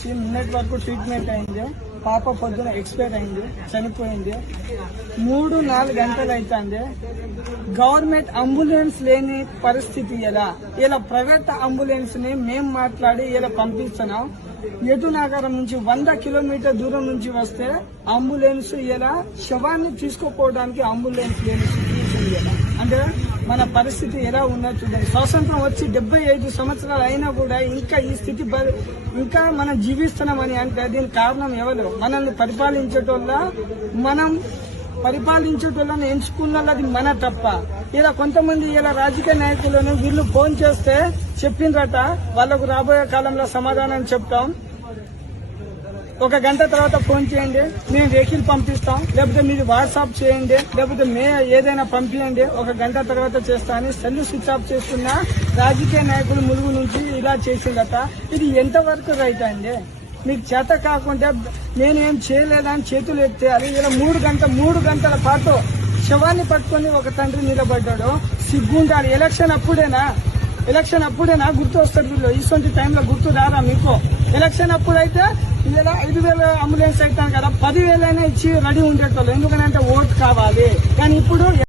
నుంచి నిన్నటి వరకు ట్రీట్మెంట్ అయింది. పాప పొద్దున ఎక్స్పైర్ అయింది, చనిపోయింది. 3-4 గంటలు అవుతుంది. గవర్నమెంట్ అంబులెన్స్ లేని పరిస్థితి ఇలా ప్రైవేట్ అంబులెన్స్ ని మేము మాట్లాడి ఇలా పంపిస్తున్నాం. ఎటు నగరం నుంచి 100 కిలోమీటర్ దూరం నుంచి వస్తే అంబులెన్స్ ఇలా శవాన్ని తీసుకుపోవడానికి అంబులెన్స్ లేని సిచ్యువేషన్ అంటే మన పరిస్థితి ఎలా ఉన్నది చూడండి. స్వాతంత్రం వచ్చి 75 సంవత్సరాలు అయినా కూడా ఇంకా ఈ స్థితి ఇంకా మనం జీవిస్తున్నామని అంటే దీనికి కారణం ఎవరు? మనల్ని పరిపాలించేటోళ్ళని ఎంచుకున్నది మన తప్ప. ఇలా కొంతమంది ఇలా రాజకీయ నాయకులను వీళ్ళు ఫోన్ చేస్తే చెప్పిండ్రట వాళ్ళకు రాబోయే కాలంలో సమాధానం చెప్తాం, 1 గంట తర్వాత ఫోన్ చేయండి, మేము వెహికల్ పంపిస్తాం, లేకపోతే మీరు వాట్సాప్ చేయండి, లేకపోతే ఏదైనా పంపించండి, 1 గంట తర్వాత చేస్తా అని సెల్ స్విచ్ ఆఫ్ చేస్తున్న రాజకీయ నాయకులు ములుగు నుంచి ఇలా చేసిందట. ఇది ఎంతవరకు రైట్ అండి? మీకు చేత కాకుండా నేనేం చేయలేదని చేతులు ఎత్తేయాలి. ఇలా 3 గంటల పాటు శవాన్ని పట్టుకొని ఒక తండ్రి నిలబడ్డాడు. సిగ్గుండాలి. ఎలక్షన్ అప్పుడేనా గుర్తు వస్తారు వీళ్ళు? ఇటువంటి టైంలో గుర్తు రారా మీకు? ఎలక్షన్ అప్పుడైతే ఇలా 5,000 అంబులెన్స్ అవుతాను కదా, 10,000 అయినా ఇచ్చి రెడీ ఉండేటోళ్ళు. ఎందుకంటే ఓటు కావాలి. కానీ ఇప్పుడు